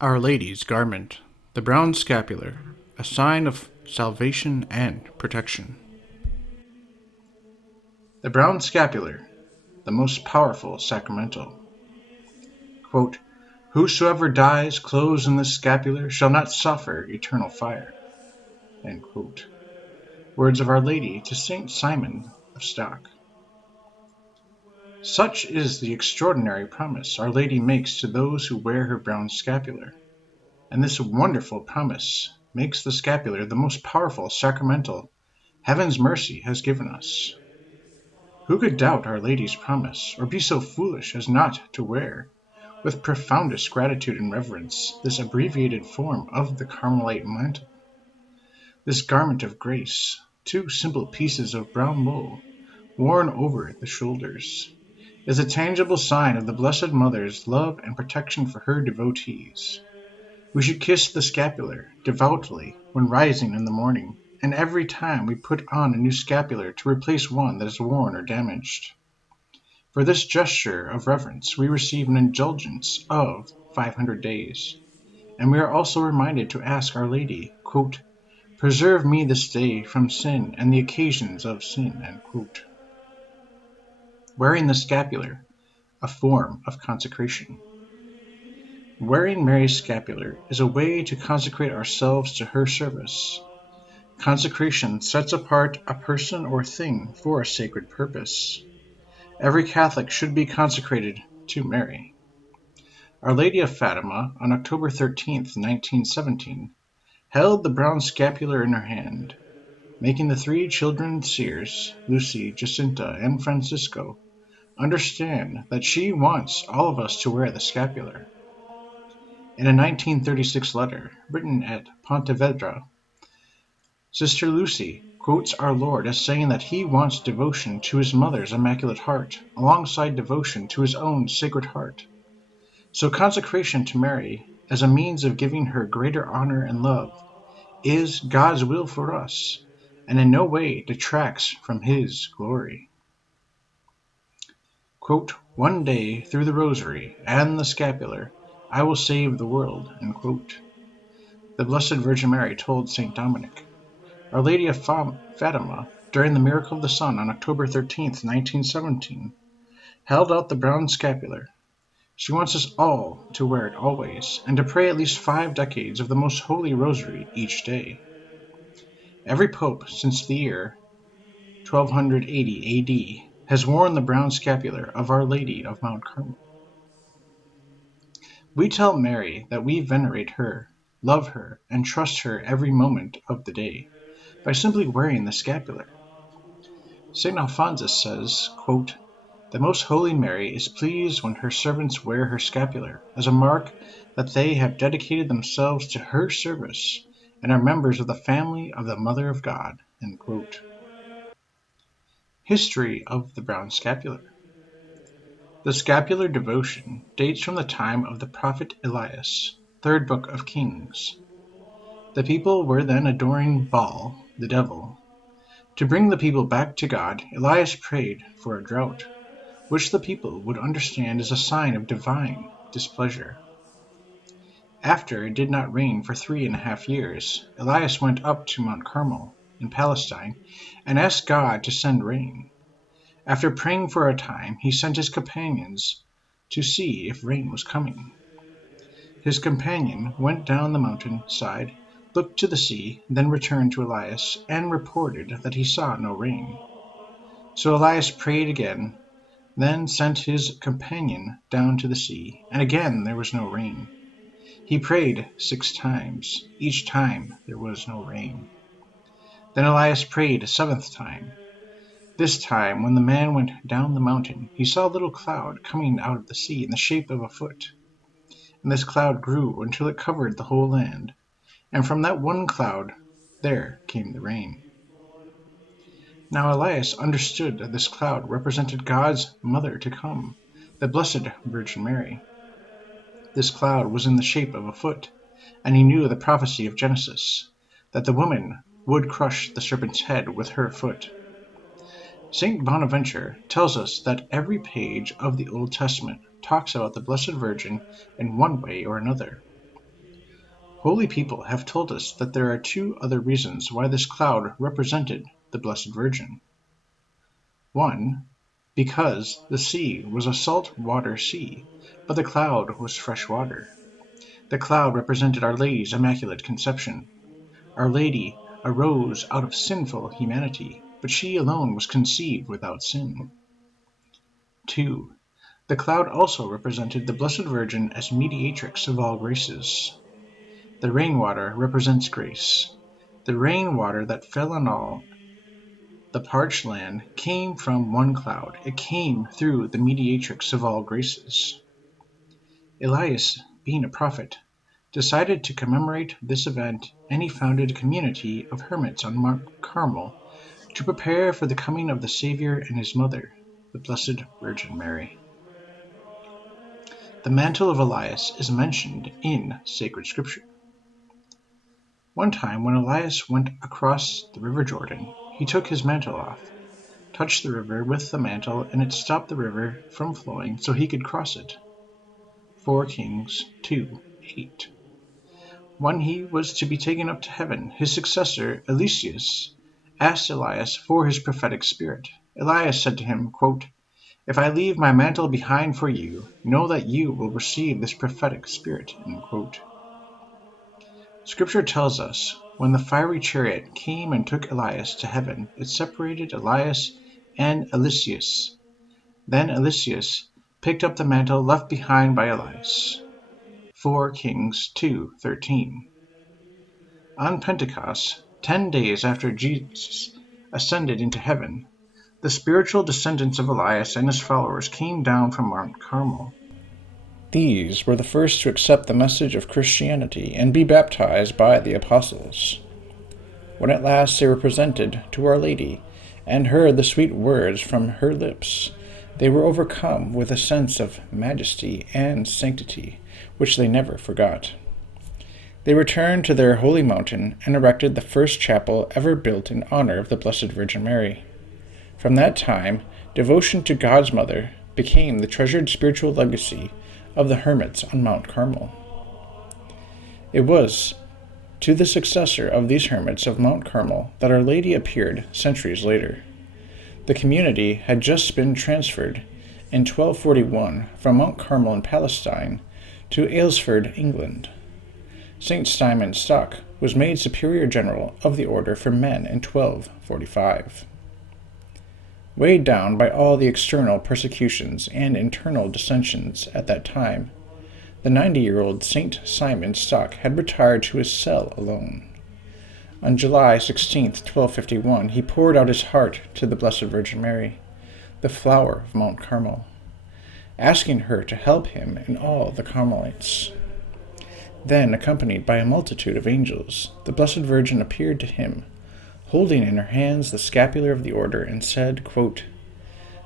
Our Lady's garment, the brown scapular, a sign of salvation and protection. The brown scapular, the most powerful sacramental. Quote, "Whosoever dies clothed in this scapular shall not suffer eternal fire." End quote. Words of Our Lady to Saint Simon of Stock. Such is the extraordinary promise Our Lady makes to those who wear her brown scapular. And this wonderful promise makes the scapular the most powerful sacramental Heaven's mercy has given us. Who could doubt Our Lady's promise, or be so foolish as not to wear, with profoundest gratitude and reverence, this abbreviated form of the Carmelite mantle? This garment of grace, two simple pieces of brown wool, worn over the shoulders, is a tangible sign of the Blessed Mother's love and protection for her devotees. We should kiss the scapular devoutly when rising in the morning, and every time we put on a new scapular to replace one that is worn or damaged. For this gesture of reverence we receive an indulgence of 500 days, and we are also reminded to ask Our Lady, quote, "Preserve me this day from sin and the occasions of sin." End quote. Wearing the scapular, a form of consecration. Wearing Mary's scapular is a way to consecrate ourselves to her service. Consecration sets apart a person or thing for a sacred purpose. Every Catholic should be consecrated to Mary. Our Lady of Fatima, on October 13th, 1917, held the brown scapular in her hand, making the three children seers, Lucy, Jacinta, and Francisco, understand that she wants all of us to wear the scapular. In a 1936 letter written at Pontevedra, Sister Lucy quotes our Lord as saying that he wants devotion to his mother's Immaculate Heart alongside devotion to his own Sacred Heart. So consecration to Mary, as a means of giving her greater honor and love, is God's will for us, and in no way detracts from his glory. Quote, "One day through the rosary and the scapular I will save the world." End quote. The Blessed Virgin Mary told St. Dominic. Our Lady of Fatima, during the miracle of the sun on October 13th, 1917, held out the brown scapular. She wants us all to wear it always, and to pray at least 5 decades of the Most Holy Rosary each day. Every pope since the year 1280 AD has worn the brown scapular of Our Lady of Mount Carmel. We tell Mary that we venerate her, love her, and trust her every moment of the day by simply wearing the scapular. St. Alphonsus says, quote, "The Most Holy Mary is pleased when her servants wear her scapular, as a mark that they have dedicated themselves to her service and are members of the family of the Mother of God." End quote. History of the brown scapular. The scapular devotion dates from the time of the prophet Elias, 3rd book of Kings. The people were then adoring Baal, the devil. To bring the people back to God, Elias prayed for a drought, which the people would understand as a sign of divine displeasure. After it did not rain for 3.5 years, Elias went up to Mount Carmel in Palestine and asked God to send rain. After praying for a time, he sent his companions to see if rain was coming. His companion went down the mountain side, looked to the sea, then returned to Elias and reported that he saw no rain. So Elias prayed again, then sent his companion down to the sea, and again there was no rain. He prayed 6 times. Each time there was no rain. Then Elias prayed a 7th time. This time, when the man went down the mountain, he saw a little cloud coming out of the sea in the shape of a foot. And this cloud grew until it covered the whole land, and from that one cloud there came the rain. Now Elias understood that this cloud represented God's mother to come, the Blessed Virgin Mary. This cloud was in the shape of a foot, and he knew the prophecy of Genesis, that the woman would crush the serpent's head with her foot. St. Bonaventure tells us that every page of the Old Testament talks about the Blessed Virgin in one way or another. Holy people have told us that there are two other reasons why this cloud represented the Blessed Virgin. One, because the sea was a salt water sea, but the cloud was fresh water. The cloud represented Our Lady's Immaculate Conception. Our Lady arose out of sinful humanity, but she alone was conceived without sin. 2. The cloud also represented the Blessed Virgin as mediatrix of all graces. The rainwater represents grace. The rainwater that fell on all the parched land came from one cloud. It came through the mediatrix of all graces. Elias, being a prophet, decided to commemorate this event, and he founded a community of hermits on Mount Carmel to prepare for the coming of the Savior and his mother, the Blessed Virgin Mary. The Mantle of Elias is mentioned in sacred scripture. One time when Elias went across the river Jordan, he took his mantle off, touched the river with the mantle, and it stopped the river from flowing so he could cross it. 4 Kings 2:8. When he was to be taken up to heaven, his successor, Eliseus, asked Elias for his prophetic spirit. Elias said to him, quote, "If I leave my mantle behind for you, know that you will receive this prophetic spirit." End quote. Scripture tells us, when the fiery chariot came and took Elias to heaven, it separated Elias and Eliseus. Then Eliseus picked up the mantle left behind by Elias. 4 Kings 2:13. On Pentecost, 10 days after Jesus ascended into heaven, the spiritual descendants of Elias and his followers came down from Mount Carmel. These were the first to accept the message of Christianity and be baptized by the apostles. When at last they were presented to Our Lady and heard the sweet words from her lips, they were overcome with a sense of majesty and sanctity, which they never forgot. They returned to their holy mountain and erected the first chapel ever built in honor of the Blessed Virgin Mary. From that time, devotion to God's Mother became the treasured spiritual legacy of the hermits on Mount Carmel. It was to the successor of these hermits of Mount Carmel that Our Lady appeared centuries later. The community had just been transferred in 1241 from Mount Carmel in Palestine to Aylesford, England. St. Simon Stock was made Superior General of the Order for Men in 1245. Weighed down by all the external persecutions and internal dissensions at that time, the 90-year-old St. Simon Stock had retired to his cell alone. On July 16, 1251, he poured out his heart to the Blessed Virgin Mary, the flower of Mount Carmel, asking her to help him and all the Carmelites. Then, accompanied by a multitude of angels, the Blessed Virgin appeared to him, holding in her hands the scapular of the order, and said, quote,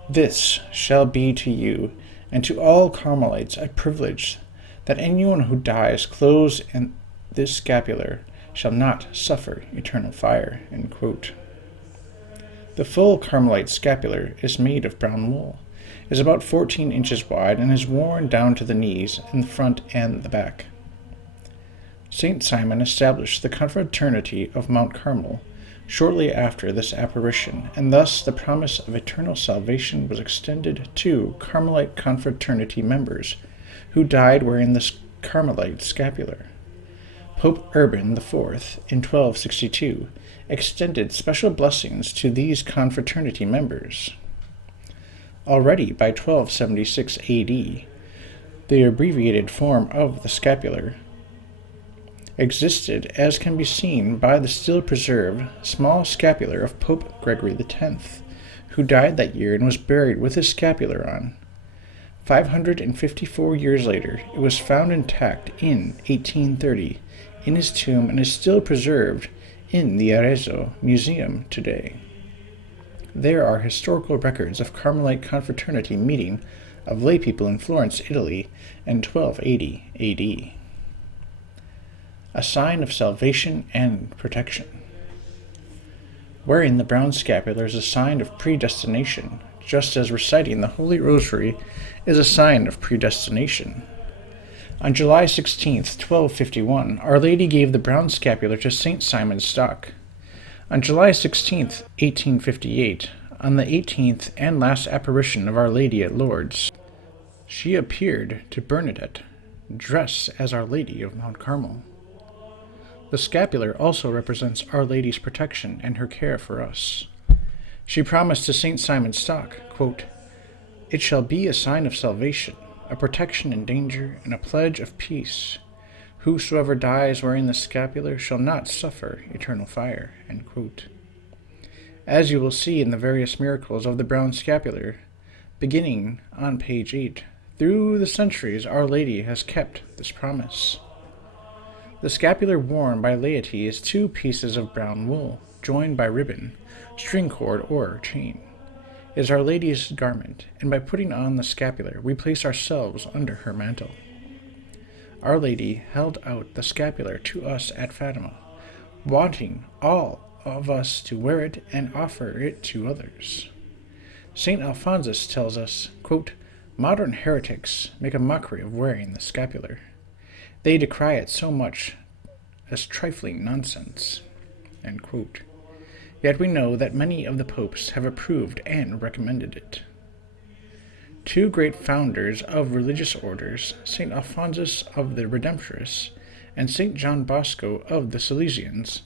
"This shall be to you and to all Carmelites a privilege, that anyone who dies clothed in this scapular shall not suffer eternal fire." End quote. The full Carmelite scapular is made of brown wool, is about 14 inches wide, and is worn down to the knees in the front and the back. St. Simon established the Confraternity of Mount Carmel shortly after this apparition, and thus the promise of eternal salvation was extended to Carmelite Confraternity members who died wearing the Carmelite scapular. Pope Urban IV, in 1262, extended special blessings to these confraternity members. Already by 1276 AD, the abbreviated form of the scapular existed, as can be seen by the still preserved small scapular of Pope Gregory X, who died that year and was buried with his scapular on. 554 years later, it was found intact in 1830 in his tomb and is still preserved in the Arezzo Museum today. There are historical records of Carmelite confraternity meeting of laypeople in Florence, Italy, in 1280 AD. A sign of salvation and protection. Wearing the brown scapular is a sign of predestination, just as reciting the Holy Rosary is a sign of predestination. On July 16th, 1251, Our Lady gave the brown scapular to St. Simon Stock. On July 16th, 1858, on the 18th and last apparition of Our Lady at Lourdes, she appeared to Bernadette, dressed as Our Lady of Mount Carmel. The scapular also represents Our Lady's protection and her care for us. She promised to St. Simon Stock, quote, "It shall be a sign of salvation, a protection in danger, and a pledge of peace. Whosoever dies wearing the scapular shall not suffer eternal fire." End quote. As you will see in the various miracles of the brown scapular, beginning on page 8, through the centuries Our Lady has kept this promise. The scapular worn by laity is 2 pieces of brown wool, joined by ribbon, string cord, or chain. It is Our Lady's garment, and by putting on the scapular, we place ourselves under her mantle. Our Lady held out the scapular to us at Fatima, wanting all of us to wear it and offer it to others. St. Alphonsus tells us, quote, "Modern heretics make a mockery of wearing the scapular. They decry it so much as trifling nonsense." End quote. Yet we know that many of the popes have approved and recommended it. 2 great founders of religious orders, St. Alphonsus of the Redemptorists and St. John Bosco of the Salesians,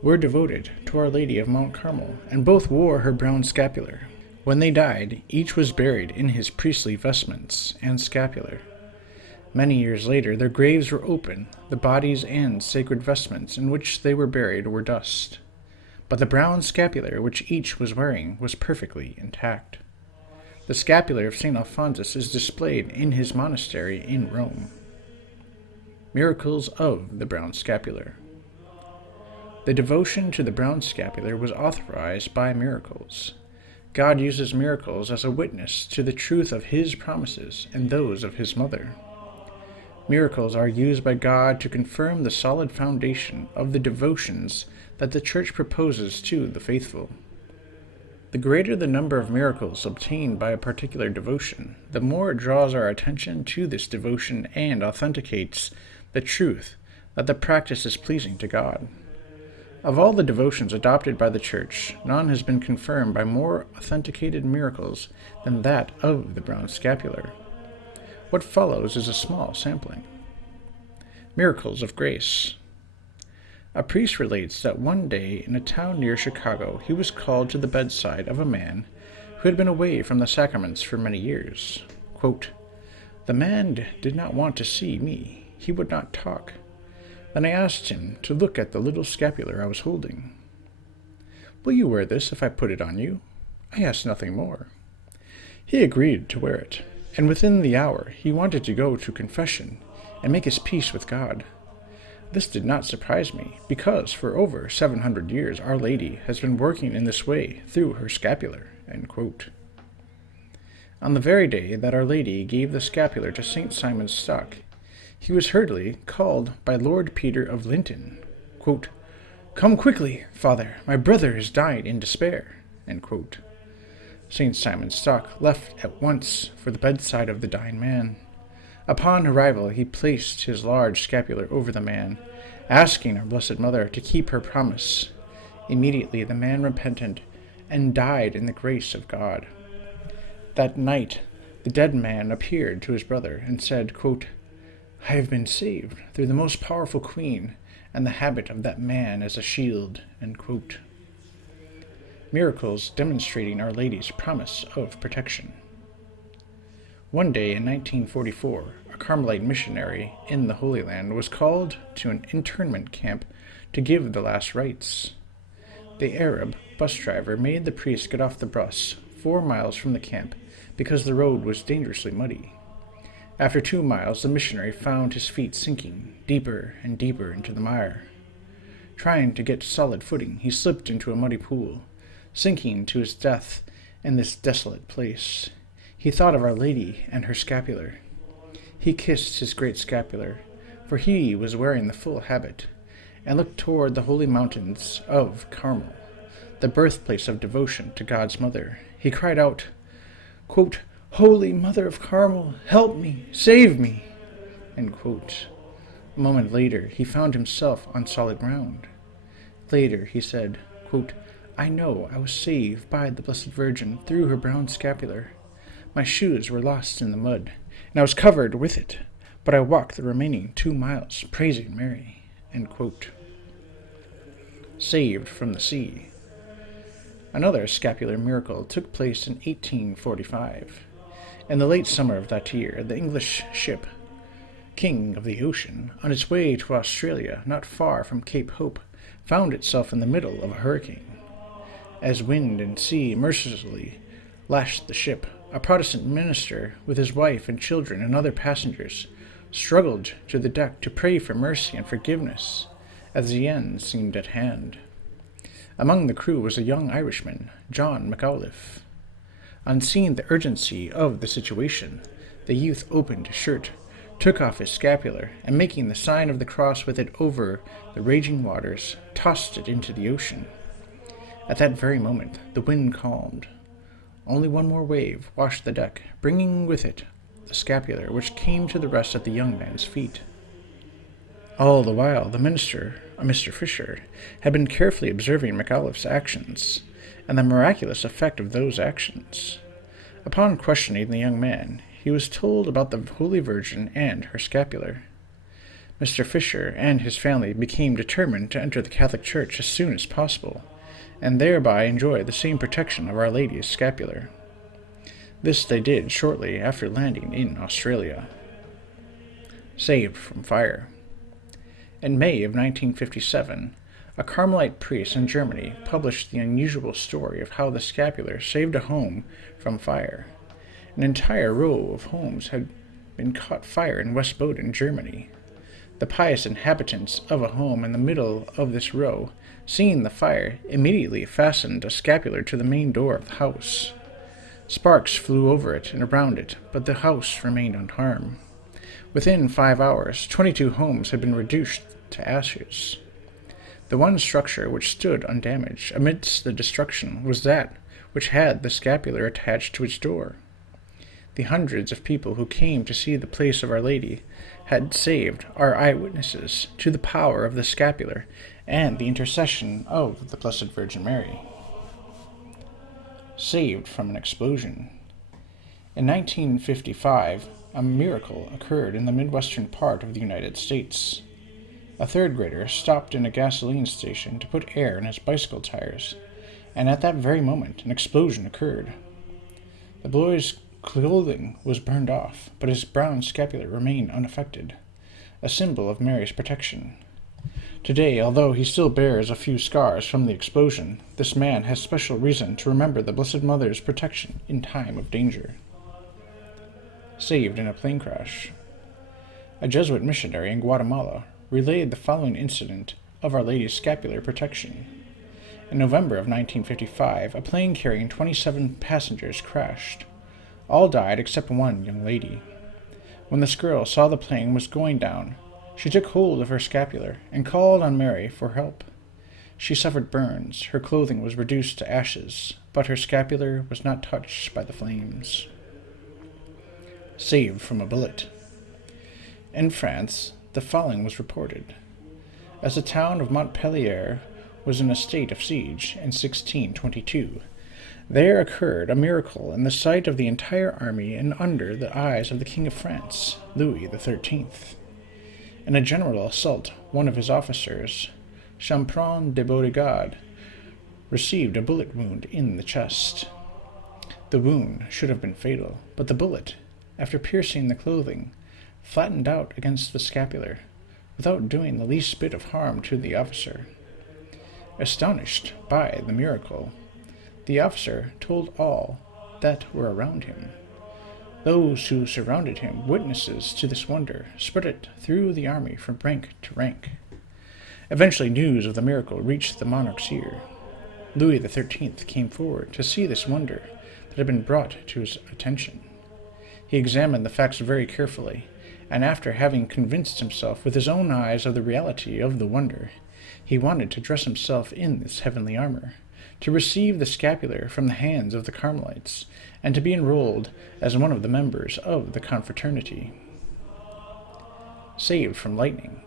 were devoted to Our Lady of Mount Carmel, and both wore her brown scapular. When they died, each was buried in his priestly vestments and scapular. Many years later, their graves were open, the bodies and sacred vestments in which they were buried were dust. But the brown scapular which each was wearing was perfectly intact. The scapular of St. Alphonsus is displayed in his monastery in Rome. Miracles of the brown scapular. The devotion to the brown scapular was authorized by miracles. God uses miracles as a witness to the truth of his promises and those of his mother. Miracles are used by God to confirm the solid foundation of the devotions that the Church proposes to the faithful. The greater the number of miracles obtained by a particular devotion, the more it draws our attention to this devotion and authenticates the truth that the practice is pleasing to God. Of all the devotions adopted by the Church, none has been confirmed by more authenticated miracles than that of the brown scapular. What follows is a small sampling. Miracles of grace. A priest relates that one day in a town near Chicago he was called to the bedside of a man who had been away from the sacraments for many years. Quote, "The man did not want to see me. He would not talk. Then I asked him to look at the little scapular I was holding. 'Will you wear this if I put it on you?' I asked nothing more. He agreed to wear it, and within the hour he wanted to go to confession and make his peace with God. This did not surprise me, because for over 700 years Our Lady has been working in this way through her scapular." End quote. On the very day that Our Lady gave the scapular to St. Simon Stock, he was hurriedly called by Lord Peter of Linton. Quote, "Come quickly, Father, my brother is dying in despair." End quote. St. Simon Stock left at once for the bedside of the dying man. Upon arrival, he placed his large scapular over the man, asking our Blessed Mother to keep her promise. Immediately the man repented and died in the grace of God. That night the dead man appeared to his brother and said, quote, "I have been saved through the most powerful queen and the habit of that man as a shield." End quote. Miracles demonstrating Our Lady's promise of protection. One day in 1944, a Carmelite missionary in the Holy Land was called to an internment camp to give the last rites. The Arab bus driver made the priest get off the bus 4 miles from the camp because the road was dangerously muddy. After 2 miles, the missionary found his feet sinking deeper and deeper into the mire. Trying to get solid footing, he slipped into a muddy pool, sinking to his death in this desolate place. He thought of Our Lady and her scapular. He kissed his great scapular, for he was wearing the full habit, and looked toward the holy mountains of Carmel, the birthplace of devotion to God's Mother. He cried out, quote, "Holy Mother of Carmel, help me, save me." End quote. A moment later, he found himself on solid ground. Later, he said, quote, I know I was saved by the Blessed Virgin through her brown scapular. My shoes were lost in the mud, and I was covered with it, but I walked the remaining 2 miles praising Mary. End quote. Saved from the sea. Another scapular miracle took place in 1845. In the late summer of that year, the English ship, King of the Ocean, on its way to Australia, not far from Cape Hope, found itself in the middle of a hurricane. As wind and sea mercilessly lashed the ship, a Protestant minister, with his wife and children and other passengers, struggled to the deck to pray for mercy and forgiveness, as the end seemed at hand. Among the crew was a young Irishman, John McAuliffe. On seeing the urgency of the situation, the youth opened his shirt, took off his scapular, and making the sign of the cross with it over the raging waters, tossed it into the ocean. At that very moment, the wind calmed. Only one more wave washed the deck, bringing with it the scapular, which came to the rest at the young man's feet. All the while, the minister, Mr. Fisher, had been carefully observing McAuliffe's actions, and the miraculous effect of those actions. Upon questioning the young man, he was told about the Holy Virgin and her scapular. Mr. Fisher and his family became determined to enter the Catholic Church as soon as possible, and thereby enjoy the same protection of Our Lady's scapular. This they did shortly after landing in Australia. Saved from fire. In May of 1957, a Carmelite priest in Germany published the unusual story of how the scapular saved a home from fire. An entire row of homes had been caught fire in West Baden, Germany. The pious inhabitants of a home in the middle of this row, seeing the fire, immediately fastened a scapular to the main door of the house. Sparks flew over it and around it, but the house remained unharmed. Within 5 hours, 22 homes had been reduced to ashes. The one structure which stood undamaged amidst the destruction was that which had the scapular attached to its door. The hundreds of people who came to see the place of Our Lady had saved are eyewitnesses to the power of the scapular and the intercession of the Blessed Virgin Mary. Saved from an explosion. In 1955, a miracle occurred in the midwestern part of the United States. A third grader stopped in a gasoline station to put air in his bicycle tires, and at that very moment an explosion occurred. The boy's clothing was burned off, but his brown scapular remained unaffected, a symbol of Mary's protection. Today, although he still bears a few scars from the explosion, this man has special reason to remember the Blessed Mother's protection in time of danger. Saved in a plane crash. A Jesuit missionary in Guatemala relayed the following incident of Our Lady's scapular protection. In November of 1955, a plane carrying 27 passengers crashed. All died except one young lady. When this girl saw the plane was going down, she took hold of her scapular and called on Mary for help. She suffered burns, her clothing was reduced to ashes, but her scapular was not touched by the flames. Saved from a bullet. In France, the following was reported. As the town of Montpellier was in a state of siege in 1622, there occurred a miracle in the sight of the entire army and under the eyes of the King of France, Louis XIII. In a general assault, one of his officers, Champron de Beauregard, received a bullet wound in the chest. The wound should have been fatal, but the bullet, after piercing the clothing, flattened out against the scapular, without doing the least bit of harm to the officer. Astonished by the miracle, the officer told all that were around him. Those who surrounded him, witnesses to this wonder, spread it through the army from rank to rank. Eventually news of the miracle reached the monarch's ear. Louis XIII came forward to see this wonder that had been brought to his attention. He examined the facts very carefully, and after having convinced himself with his own eyes of the reality of the wonder, he wanted to dress himself in this heavenly armor, to receive the scapular from the hands of the Carmelites, and to be enrolled as one of the members of the Confraternity. saved from lightning.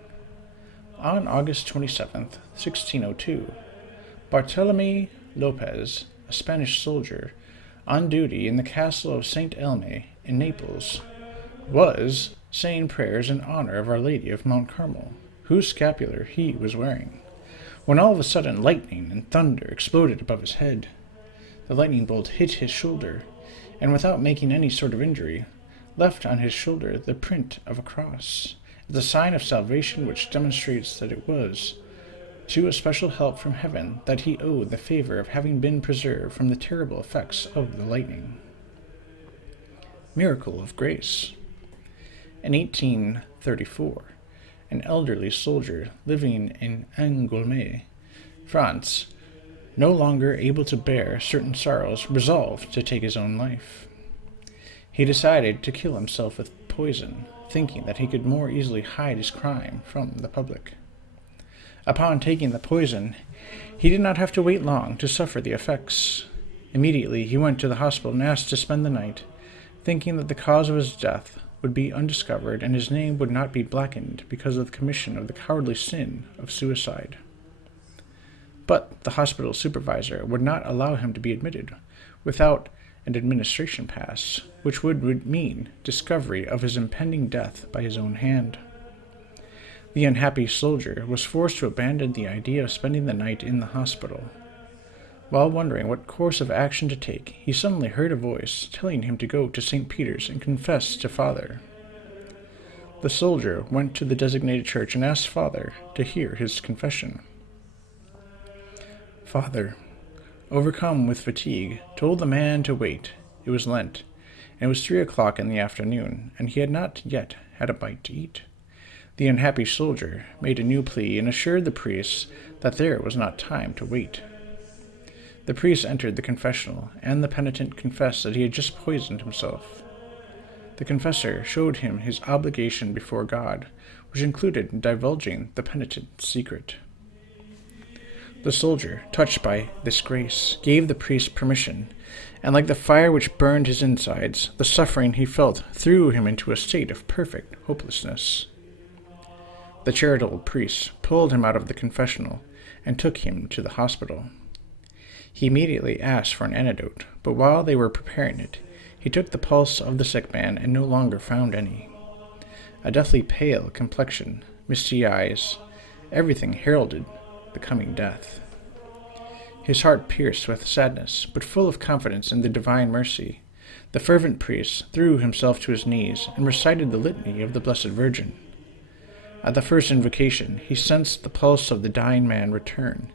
On August 27th, 1602, Bartolome Lopez, a Spanish soldier, on duty in the castle of St. Elme in Naples, was saying prayers in honor of Our Lady of Mount Carmel, whose scapular he was wearing, when all of a sudden lightning and thunder exploded above his head. The lightning bolt hit his shoulder, and without making any sort of injury, left on his shoulder the print of a cross, the sign of salvation which demonstrates that it was to a special help from heaven that he owed the favor of having been preserved from the terrible effects of the lightning. Miracle of Grace. In 1834, an elderly soldier living in Angoulême, France, no longer able to bear certain sorrows, resolved to take his own life. He decided to kill himself with poison, thinking that he could more easily hide his crime from the public. Upon taking the poison, he did not have to wait long to suffer the effects. Immediately he went to the hospital and asked to spend the night, thinking that the cause of his death would be undiscovered and his name would not be blackened because of the commission of the cowardly sin of suicide. But the hospital supervisor would not allow him to be admitted without an administration pass, which would mean discovery of his impending death by his own hand. The unhappy soldier was forced to abandon the idea of spending the night in the hospital. While wondering what course of action to take, he suddenly heard a voice telling him to go to St. Peter's and confess to Father. The soldier went to the designated church and asked Father to hear his confession. Father, overcome with fatigue, told the man to wait. It was Lent, and it was 3 o'clock in the afternoon, and he had not yet had a bite to eat. The unhappy soldier made a new plea and assured the priest that there was not time to wait. The priest entered the confessional, and the penitent confessed that he had just poisoned himself. The confessor showed him his obligation before God, which included divulging the penitent's secret. The soldier, touched by this grace, gave the priest permission, and like the fire which burned his insides, the suffering he felt threw him into a state of perfect hopelessness. The charitable priest pulled him out of the confessional and took him to the hospital. He immediately asked for an antidote, but while they were preparing it, he took the pulse of the sick man and no longer found any. A deathly pale complexion, misty eyes, everything heralded the coming death. His heart pierced with sadness, but full of confidence in the divine mercy, the fervent priest threw himself to his knees and recited the litany of the Blessed Virgin. At the first invocation, he sensed the pulse of the dying man return,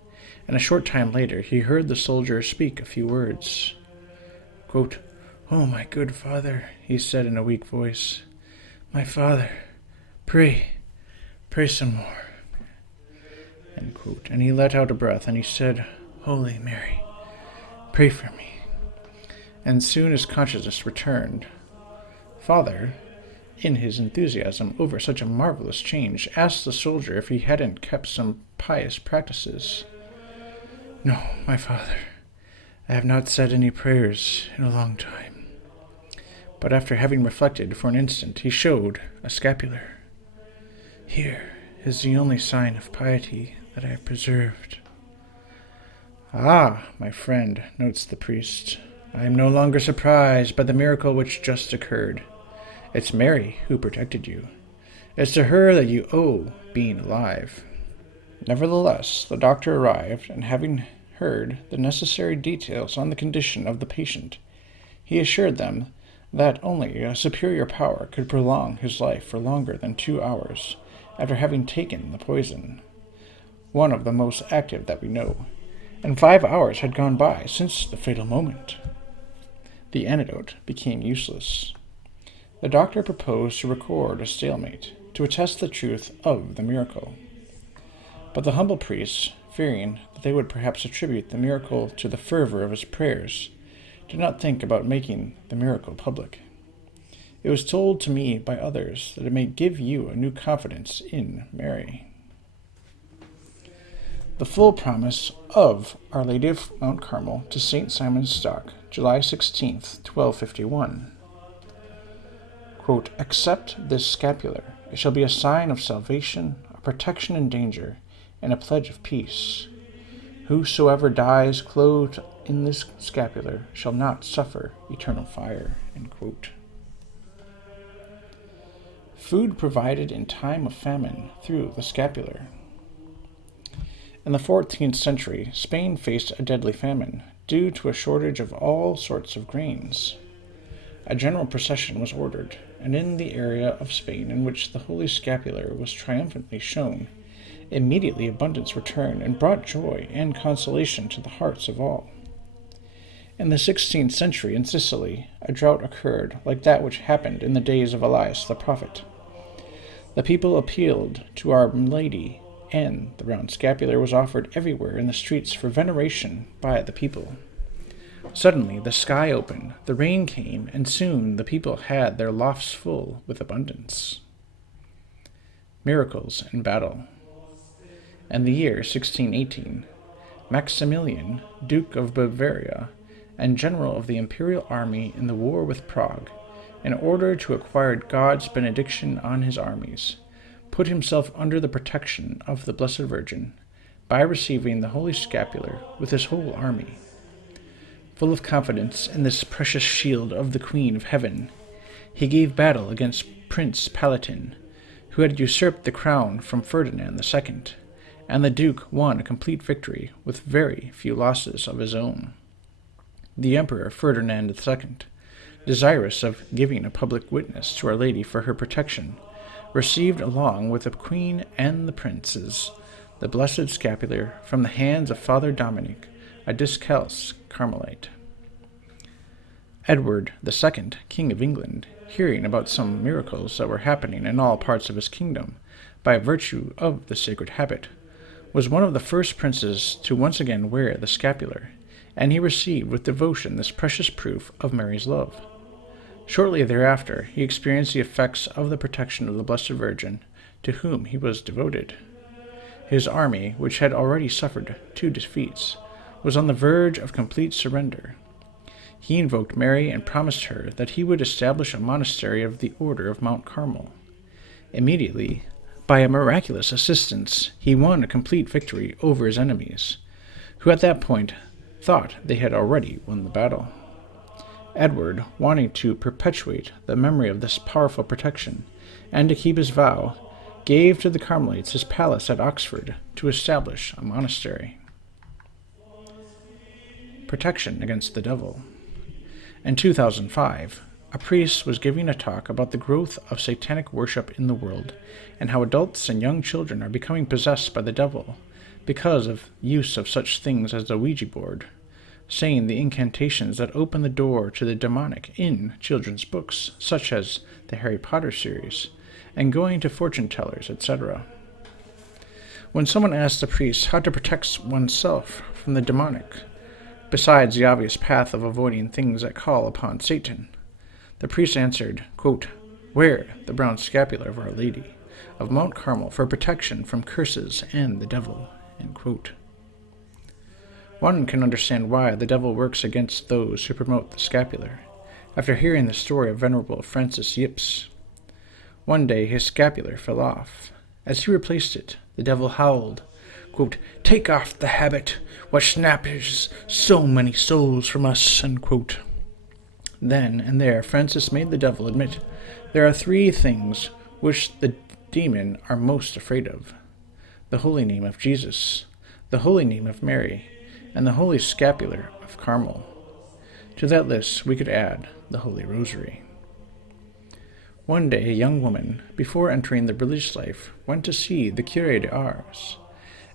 and a short time later he heard the soldier speak a few words. Quote, "Oh, my good father," he said in a weak voice, "my father, pray some more." End quote. And he let out a breath, and he said, "Holy Mary, pray for me." And soon his consciousness returned. Father, in his enthusiasm over such a marvelous change, asked the soldier if he hadn't kept some pious practices. "No, my father, I have not said any prayers in a long time." But after having reflected for an instant, he showed a scapular. "Here is the only sign of piety that I have preserved." "Ah, my friend," notes the priest, "I am no longer surprised by the miracle which just occurred. It's Mary who protected you. It's to her that you owe being alive." Nevertheless, the doctor arrived, and having heard the necessary details on the condition of the patient, he assured them that only a superior power could prolong his life for longer than 2 hours after having taken the poison, one of the most active that we know, and 5 hours had gone by since the fatal moment. The antidote became useless. The doctor proposed to record a stalemate to attest the truth of the miracle. But the humble priests, fearing that they would perhaps attribute the miracle to the fervor of his prayers, did not think about making the miracle public. It was told to me by others that it may give you a new confidence in Mary. The full promise of Our Lady of Mount Carmel to St. Simon Stock, July 16th, 1251. Quote, "Accept this scapular It shall be a sign of salvation, a protection in danger, and a pledge of peace. Whosoever dies clothed in this scapular shall not suffer eternal fire." End quote. Food provided in time of famine through the scapular. In the 14th century, Spain faced a deadly famine due to a shortage of all sorts of grains. A general procession was ordered, and in the area of Spain in which the Holy Scapular was triumphantly shown, immediately abundance returned and brought joy and consolation to the hearts of all. In the 16th century in Sicily, a drought occurred like that which happened in the days of Elias the prophet. The people appealed to Our Lady, and the brown scapular was offered everywhere in the streets for veneration by the people. Suddenly the sky opened, the rain came, and soon the people had their lofts full with abundance. Miracles in battle. In the year 1618, Maximilian, Duke of Bavaria, and general of the imperial army in the war with Prague, in order to acquire God's benediction on his armies, put himself under the protection of the Blessed Virgin by receiving the Holy Scapular with his whole army. Full of confidence in this precious shield of the Queen of Heaven, he gave battle against Prince Palatin, who had usurped the crown from Ferdinand II, and the Duke won a complete victory with very few losses of his own. The Emperor Ferdinand II, desirous of giving a public witness to Our Lady for her protection, received along with the Queen and the princes the blessed scapular from the hands of Father Dominic, a Discalced Carmelite. Edward II, King of England, hearing about some miracles that were happening in all parts of his kingdom by virtue of the sacred habit, was one of the first princes to once again wear the scapular, and he received with devotion this precious proof of Mary's love. Shortly thereafter, he experienced the effects of the protection of the Blessed Virgin, to whom he was devoted. His army, which had already suffered 2 defeats, was on the verge of complete surrender. He invoked Mary and promised her that he would establish a monastery of the Order of Mount Carmel. Immediately, by a miraculous assistance, he won a complete victory over his enemies, who at that point thought they had already won the battle. Edward, wanting to perpetuate the memory of this powerful protection, and to keep his vow, gave to the Carmelites his palace at Oxford to establish a monastery. Protection against the devil. In 2005, a priest was giving a talk about the growth of satanic worship in the world and how adults and young children are becoming possessed by the devil because of use of such things as the Ouija board, saying the incantations that open the door to the demonic in children's books, such as the Harry Potter series, and going to fortune tellers, etc. When someone asked the priest how to protect oneself from the demonic, besides the obvious path of avoiding things that call upon Satan, the priest answered, quote, "Wear the brown scapular of Our Lady of Mount Carmel for protection from curses and the devil." End quote. One can understand why the devil works against those who promote the scapular, after hearing the story of Venerable Francis Yips. One day his scapular fell off. As he replaced it, the devil howled, quote, "Take off the habit, which snatches so many souls from us," end quote. Then and there Francis made the devil admit there are 3 things which the demon are most afraid of: the holy name of Jesus, the holy name of Mary, and the holy scapular of Carmel. To that list we could add the Holy Rosary. One day a young woman, before entering the religious life, went to see the Curé de Ars,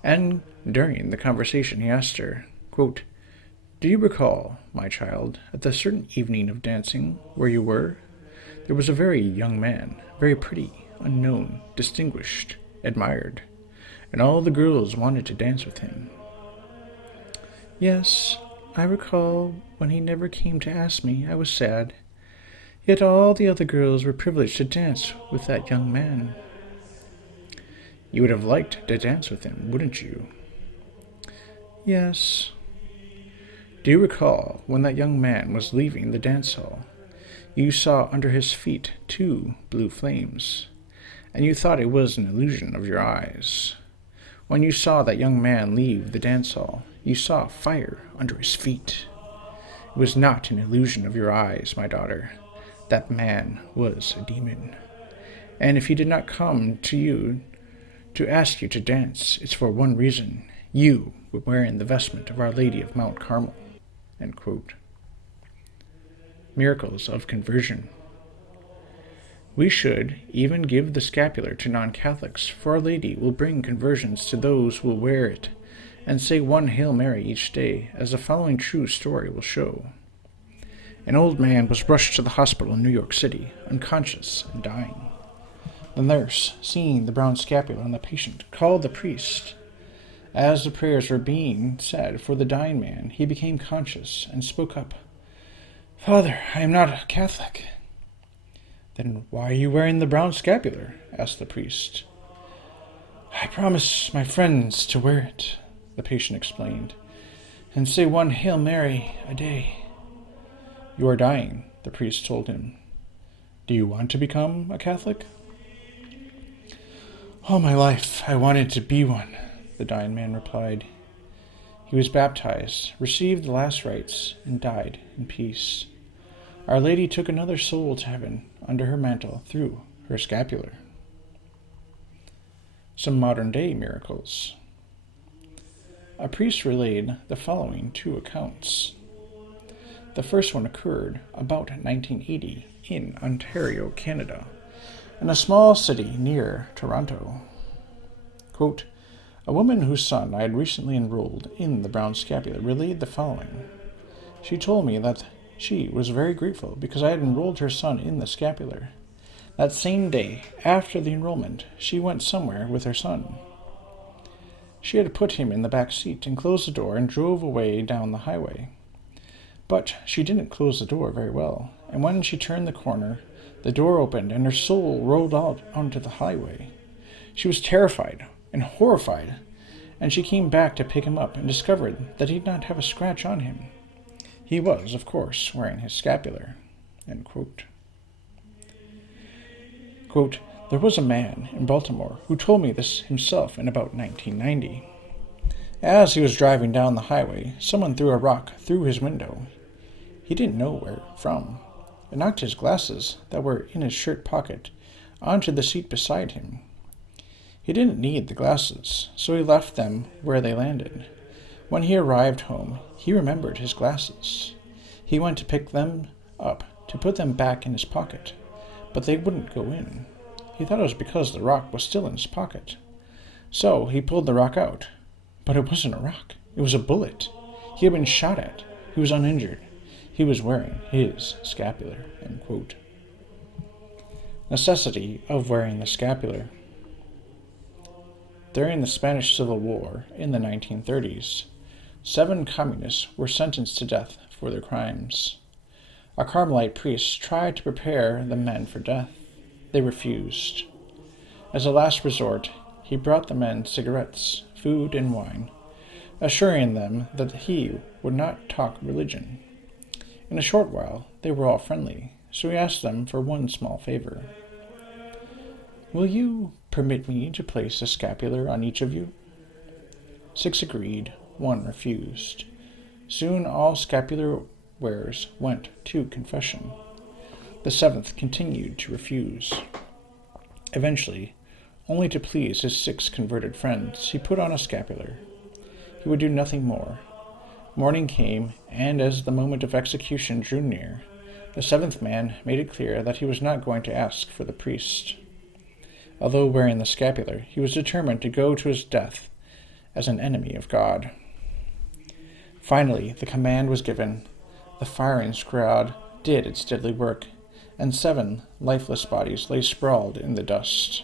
and during the conversation he asked her, quote, "Do you recall, my child, at the certain evening of dancing where you were? There was a very young man, very pretty, unknown, distinguished, admired, and all the girls wanted to dance with him." "Yes, I recall when he never came to ask me. I was sad. Yet all the other girls were privileged to dance with that young man." "You would have liked to dance with him, wouldn't you?" "Yes." "Do you recall when that young man was leaving the dance hall, you saw under his feet 2 blue flames, and you thought it was an illusion of your eyes. When you saw that young man leave the dance hall, you saw fire under his feet. It was not an illusion of your eyes, my daughter. That man was a demon. And if he did not come to you to ask you to dance, it's for one reason. You were wearing the vestment of Our Lady of Mount Carmel. End quote. Miracles of conversion. We should even give the scapular to non-Catholics, for Our Lady will bring conversions to those who will wear it, and say one Hail Mary each day, as the following true story will show. An old man was rushed to the hospital in New York City, unconscious and dying. The nurse, seeing the brown scapular on the patient, called the priest. As the prayers were being said for the dying man, he became conscious and spoke up. "Father, I am not a Catholic." "Then why are you wearing the brown scapular?" asked the priest. "I promise my friends to wear it," the patient explained, "and say one Hail Mary a day." "You are dying," the priest told him. "Do you want to become a Catholic?" "All my life I wanted to be one," the dying man replied. He was baptized, received the last rites, and died in peace. Our Lady took another soul to heaven under her mantle through her scapular. Some modern-day miracles. A priest relayed the following two accounts. The first one occurred about 1980 in Ontario, Canada, in a small city near Toronto. Quote, "A woman whose son I had recently enrolled in the brown scapular relayed the following. She told me that she was very grateful because I had enrolled her son in the scapular. That same day, after the enrollment, she went somewhere with her son. She had put him in the back seat and closed the door and drove away down the highway. But she didn't close the door very well, and when she turned the corner, the door opened and her soul rolled out onto the highway. She was terrified and horrified, and she came back to pick him up and discovered that he did not have a scratch on him. He was, of course, wearing his scapular." End quote. Quote, "There was a man in Baltimore who told me this himself in about 1990. As he was driving down the highway, someone threw a rock through his window. He didn't know where from. It knocked his glasses that were in his shirt pocket onto the seat beside him. He didn't need the glasses, so he left them where they landed. When he arrived home, he remembered his glasses. He went to pick them up to put them back in his pocket, but they wouldn't go in. He thought it was because the rock was still in his pocket. So he pulled the rock out. But it wasn't a rock. It was a bullet. He had been shot at. He was uninjured. He was wearing his scapular." End quote. Necessity of wearing the scapular. During the Spanish Civil War in the 1930s, 7 communists were sentenced to death for their crimes. A Carmelite priest tried to prepare the men for death. They refused. As a last resort, he brought the men cigarettes, food, and wine, assuring them that he would not talk religion. In a short while, they were all friendly, so he asked them for one small favor. "Will you permit me to place a scapular on each of you?" 6 agreed, 1 refused. Soon all scapular wearers went to confession. The 7th continued to refuse. Eventually, only to please his 6 converted friends, he put on a scapular. He would do nothing more. Morning came, and as the moment of execution drew near, the 7th man made it clear that he was not going to ask for the priest. Although wearing the scapular, he was determined to go to his death as an enemy of God. Finally, the command was given. The firing squad did its deadly work, and 7 lifeless bodies lay sprawled in the dust.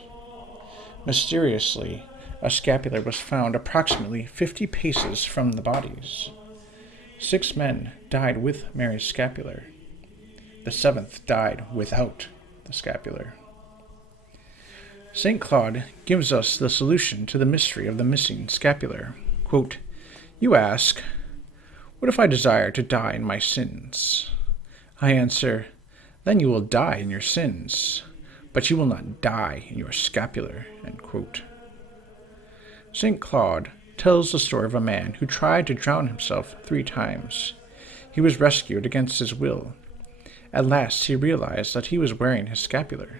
Mysteriously, a scapular was found approximately 50 paces from the bodies. 6 men died with Mary's scapular. The 7th died without the scapular. St. Claude gives us the solution to the mystery of the missing scapular. Quote, "You ask, what if I desire to die in my sins? I answer, then you will die in your sins. but you will not die in your scapular." End quote. St. Claude tells the story of a man who tried to drown himself 3 times. He was rescued against his will. At last he realized that he was wearing his scapular.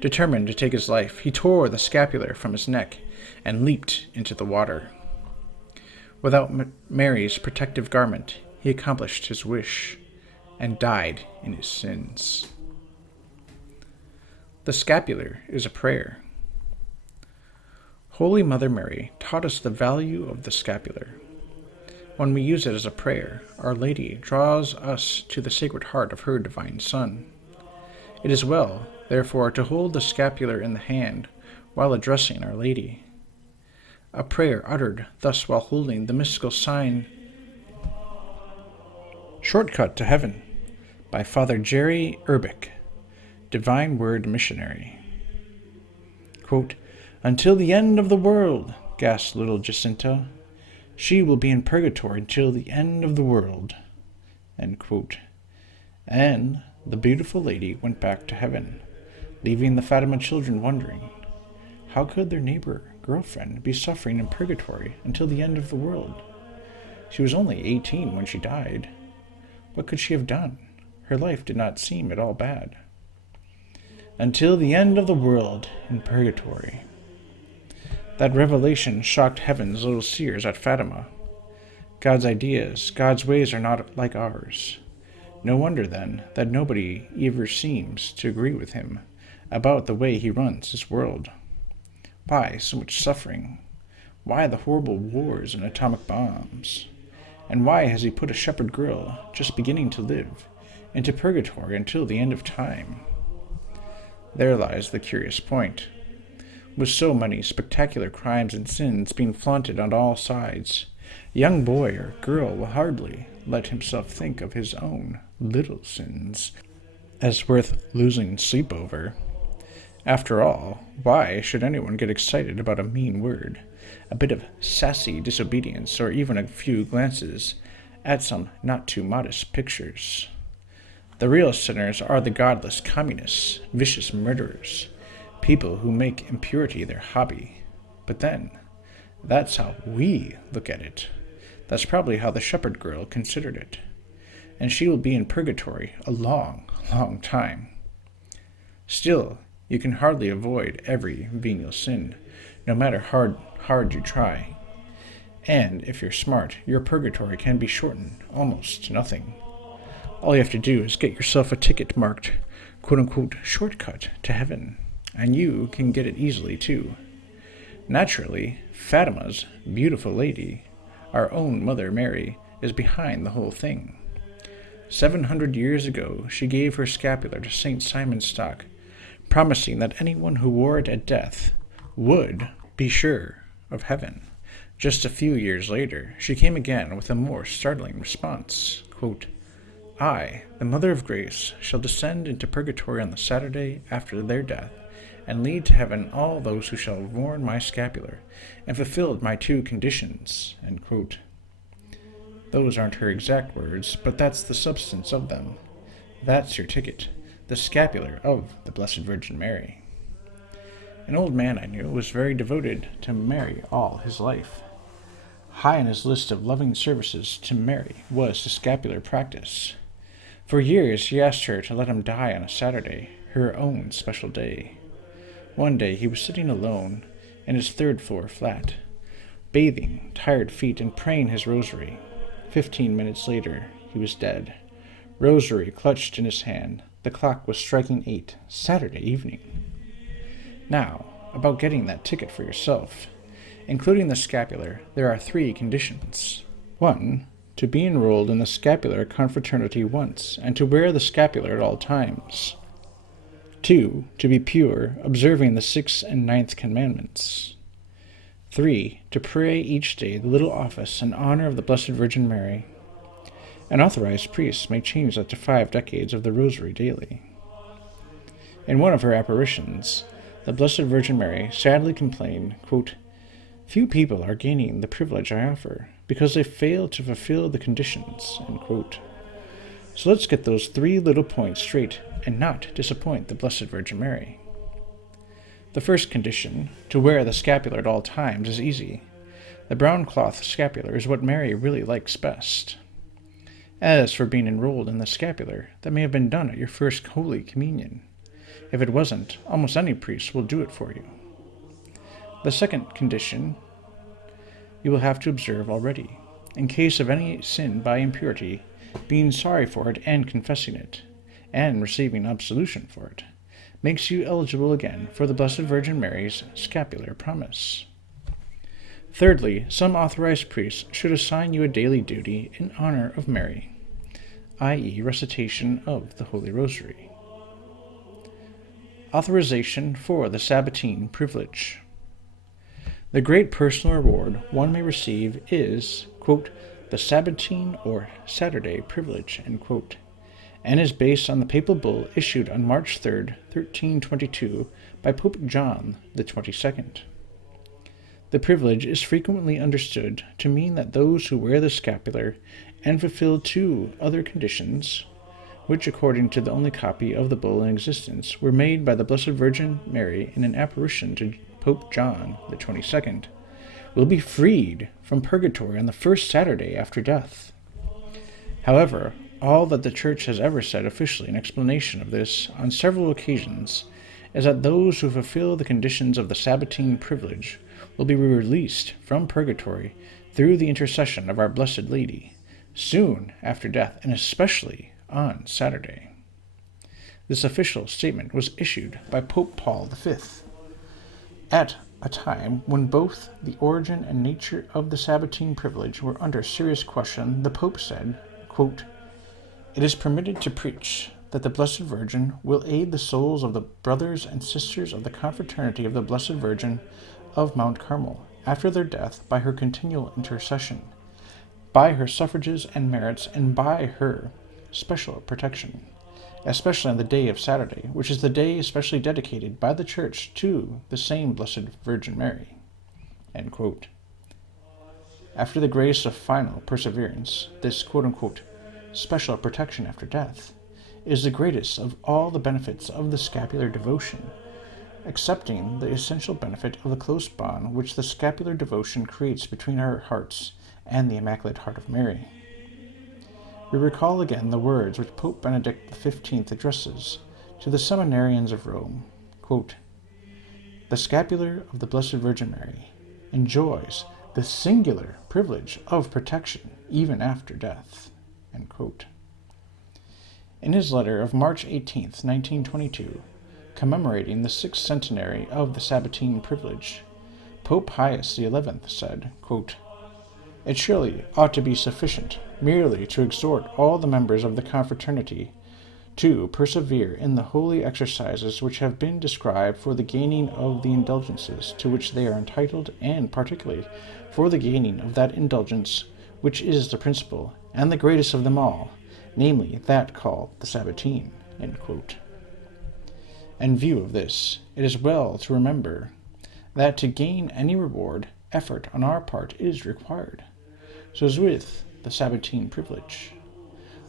Determined to take his life, he tore the scapular from his neck and leaped into the water. Without Mary's protective garment, he accomplished his wish and died in his sins. The scapular is a prayer. Holy Mother Mary taught us the value of the scapular. When we use it as a prayer, Our Lady draws us to the Sacred Heart of her Divine Son. It is well, therefore, to hold the scapular in the hand while addressing Our Lady. A prayer uttered thus while holding the mystical sign Shortcut to Heaven by Father Jerry Urbick, Divine Word Missionary. Quote, "Until the end of the world," gasped little Jacinta. "She will be in purgatory until the end of the world." End quote. And the beautiful lady went back to heaven, leaving the Fatima children wondering, how could their neighbor girlfriend be suffering in purgatory until the end of the world? She was only 18 when she died. What could she have done? Her life did not seem at all bad. Until the end of the world in purgatory. That revelation shocked heaven's little seers at Fatima. God's ideas, God's ways are not like ours. No wonder, then, that nobody ever seems to agree with him about the way he runs his world. Why so much suffering? Why the horrible wars and atomic bombs? And why has he put a shepherd girl, just beginning to live, into purgatory until the end of time? There lies the curious point. With so many spectacular crimes and sins being flaunted on all sides, a young boy or girl will hardly let himself think of his own little sins as worth losing sleep over. After all, why should anyone get excited about a mean word, a bit of sassy disobedience, or even a few glances at some not-too-modest pictures? The real sinners are the godless communists, vicious murderers, people who make impurity their hobby. But then, that's how we look at it. That's probably how the shepherd girl considered it. And she will be in purgatory a long, long time. Still, you can hardly avoid every venial sin, no matter how hard you try. And if you're smart, your purgatory can be shortened almost to nothing. All you have to do is get yourself a ticket marked, quote-unquote, shortcut to heaven, and you can get it easily, too. Naturally, Fatima's beautiful lady, our own Mother Mary, is behind the whole thing. 700 years ago, she gave her scapular to St. Simon Stock, promising that anyone who wore it at death would be sure of heaven. Just a few years later, she came again with a more startling response, quote, "I, the Mother of Grace, shall descend into purgatory on the Saturday after their death, and lead to heaven all those who shall have worn my scapular, and fulfilled my 2 conditions." End quote. Those aren't her exact words, but that's the substance of them. That's your ticket, the scapular of the Blessed Virgin Mary. An old man I knew was very devoted to Mary all his life. High on his list of loving services to Mary was the scapular practice. For years he asked her to let him die on a Saturday, her own special day. One day he was sitting alone in his 3rd-floor flat, bathing tired feet and praying his rosary. 15 minutes later, he was dead, rosary clutched in his hand. The clock was striking 8, Saturday evening. Now, about getting that ticket for yourself. Including the scapular, there are 3 conditions. 1. To be enrolled in the Scapular Confraternity once, and to wear the scapular at all times. 2. To be pure, observing the 6th and 9th commandments. 3. To pray each day the little office in honor of the Blessed Virgin Mary. An authorized priest may change that to 5 decades of the rosary daily. In one of her apparitions, the Blessed Virgin Mary sadly complained, quote, "Few people are gaining the privilege I offer, because they fail to fulfill the conditions." End quote. So let's get those 3 little points straight and not disappoint the Blessed Virgin Mary. The first condition, to wear the scapular at all times, is easy. The brown cloth scapular is what Mary really likes best. As for being enrolled in the scapular, that may have been done at your first Holy Communion. If it wasn't, almost any priest will do it for you. The second condition you will have to observe already, in case of any sin by impurity, being sorry for it and confessing it, and receiving absolution for it, makes you eligible again for the Blessed Virgin Mary's scapular promise. Thirdly, some authorized priest should assign you a daily duty in honor of Mary, i.e., recitation of the Holy Rosary. Authorization for the Sabbatine privilege. The great personal reward one may receive is, quote, the Sabbatine or Saturday privilege, end quote, and is based on the papal bull issued on March 3, 1322, by Pope John the 22nd. The privilege is frequently understood to mean that those who wear the scapular and fulfill two other conditions, which, according to the only copy of the bull in existence, were made by the Blessed Virgin Mary in an apparition to Pope John the 22nd, will be freed from purgatory on the first Saturday after death. However, all that the Church has ever said officially in explanation of this on several occasions is that those who fulfill the conditions of the Sabbatine privilege will be released from purgatory through the intercession of our Blessed Lady, soon after death, and especially on Saturday. This official statement was issued by Pope Paul V. At a time when both the origin and nature of the Sabbatine privilege were under serious question, the Pope said, quote, "It is permitted to preach that the Blessed Virgin will aid the souls of the brothers and sisters of the Confraternity of the Blessed Virgin of Mount Carmel after their death by her continual intercession, by her suffrages and merits, and by her special protection, especially on the day of Saturday, which is the day especially dedicated by the Church to the same Blessed Virgin Mary." End quote. After the grace of final perseverance, this quote-unquote special protection after death is the greatest of all the benefits of the scapular devotion, accepting the essential benefit of the close bond which the scapular devotion creates between our hearts and the Immaculate Heart of Mary. We recall again the words which Pope Benedict XV addresses to the seminarians of Rome, quote, "The scapular of the Blessed Virgin Mary enjoys the singular privilege of protection even after death." End quote. In his letter of March 18, 1922, commemorating the 6th centenary of the Sabbatine privilege, Pope Pius XI said, quote, "It surely ought to be sufficient merely to exhort all the members of the Confraternity to persevere in the holy exercises which have been described for the gaining of the indulgences to which they are entitled, and particularly for the gaining of that indulgence which is the principal and the greatest of them all, namely that called the Sabbatine." End quote. In view of this, it is well to remember that to gain any reward, effort on our part is required. So as with the Sabbatine privilege,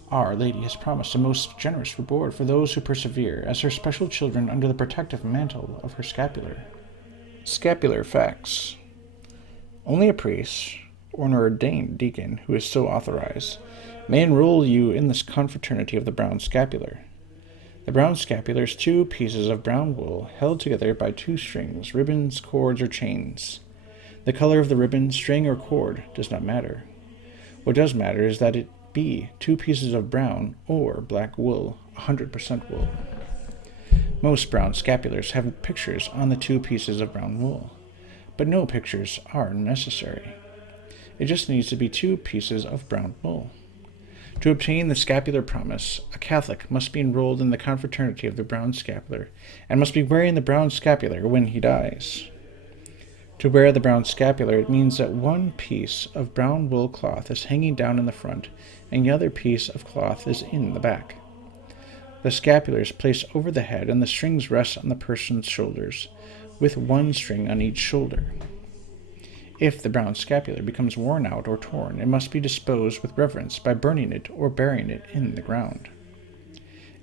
Our Lady has promised a most generous reward for those who persevere as her special children under the protective mantle of her scapular. Scapular Facts. Only a priest, or an ordained deacon who is so authorized, may enroll you in this confraternity of the brown scapular. The brown scapular is 2 pieces of brown wool held together by 2 strings, ribbons, cords, or chains. The color of the ribbon, string, or cord does not matter. What does matter is that it be 2 pieces of brown or black wool, 100% wool. Most brown scapulars have pictures on the 2 pieces of brown wool, but no pictures are necessary. It just needs to be 2 pieces of brown wool. To obtain the scapular promise, a Catholic must be enrolled in the confraternity of the brown scapular and must be wearing the brown scapular when he dies. To wear the brown scapular, it means that 1 piece of brown wool cloth is hanging down in the front and the other piece of cloth is in the back. The scapular is placed over the head and the strings rest on the person's shoulders, with 1 string on each shoulder. If the brown scapular becomes worn out or torn, it must be disposed with reverence by burning it or burying it in the ground.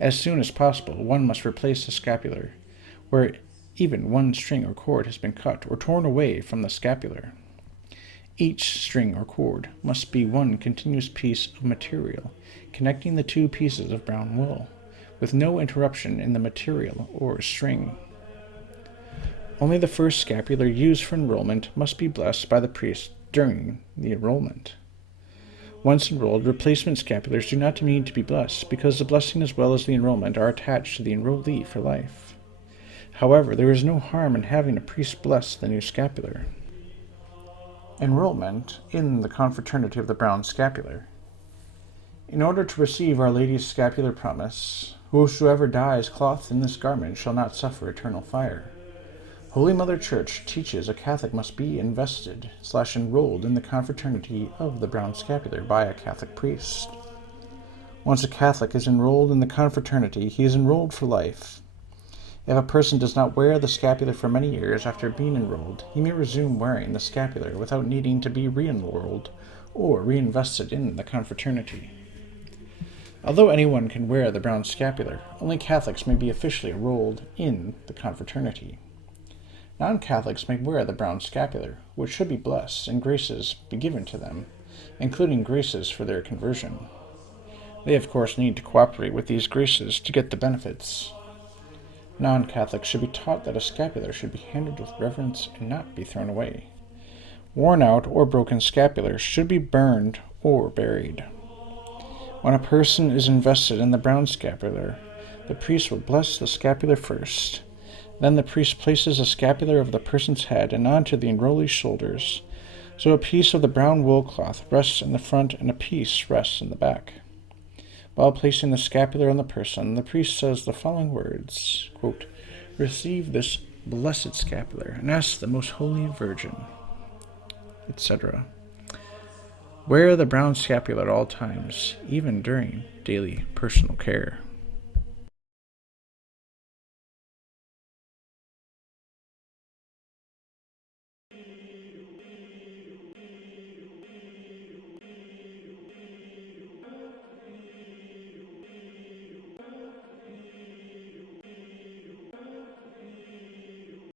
As soon as possible, one must replace the scapular, where even one string or cord has been cut or torn away from the scapular. Each string or cord must be one continuous piece of material connecting the two pieces of brown wool, with no interruption in the material or string. Only the first scapular used for enrollment must be blessed by the priest during the enrollment. Once enrolled, replacement scapulars do not need to be blessed, because the blessing as well as the enrollment are attached to the enrollee for life. However, there is no harm in having a priest bless the new scapular. Enrollment in the Confraternity of the Brown Scapular. In order to receive Our Lady's scapular promise, whosoever dies clothed in this garment shall not suffer eternal fire. Holy Mother Church teaches a Catholic must be invested/enrolled in the Confraternity of the Brown Scapular by a Catholic priest. Once a Catholic is enrolled in the Confraternity, he is enrolled for life. If a person does not wear the scapular for many years after being enrolled, he may resume wearing the scapular without needing to be re-enrolled or reinvested in the confraternity. Although anyone can wear the brown scapular, only Catholics may be officially enrolled in the confraternity. Non-Catholics may wear the brown scapular, which should be blessed and graces be given to them, including graces for their conversion. They, of course, need to cooperate with these graces to get the benefits. Non-Catholics should be taught that a scapular should be handled with reverence and not be thrown away. Worn out or broken scapulars should be burned or buried. When a person is invested in the brown scapular, the priest will bless the scapular first. Then the priest places a scapular over the person's head and onto the enrollee's shoulders, so a piece of the brown wool cloth rests in the front and a piece rests in the back. While placing the scapular on the person, the priest says the following words, quote, "Receive this blessed scapular, and ask the Most Holy Virgin," etc. Wear the brown scapular at all times, even during daily personal care.